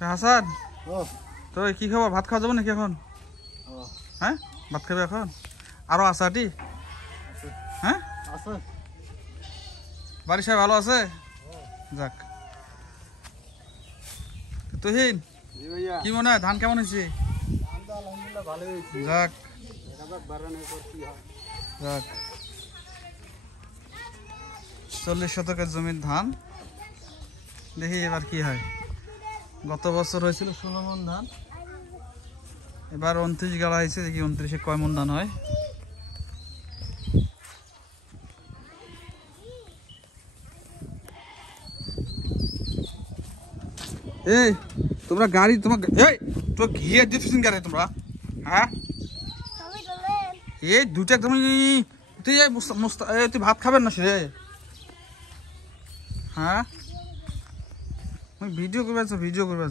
হাসান তো কি খবর? ভাত খাওয়া যাবে নাকি এখন? হ্যাঁ, ভাত খাবে এখন? আরো আসাটি? হ্যাঁ, বাড়ির সবাই ভালো আছে? যাক। তুহিন কি মনে হয় ধান কেমন হয়েছে? যাক যাক, 40 শতকের জমির ধান, দেখি এবার কি হয়। গত বছর হয়েছিল 16 মণ ধান, এবার 29 গাড়া হয়েছে, দেখি 29-এ কয় মণ ধান হয়। এই তোমরা গাড়ি তোমার তো ঘিয়ে দিচ্ছেন গাড়ি তোমরা? হ্যাঁ, এই দুটা একদম তুই ভাত খাবেন না সে? হ্যাঁ, ভিডিও করবে, ভিডিও করবে।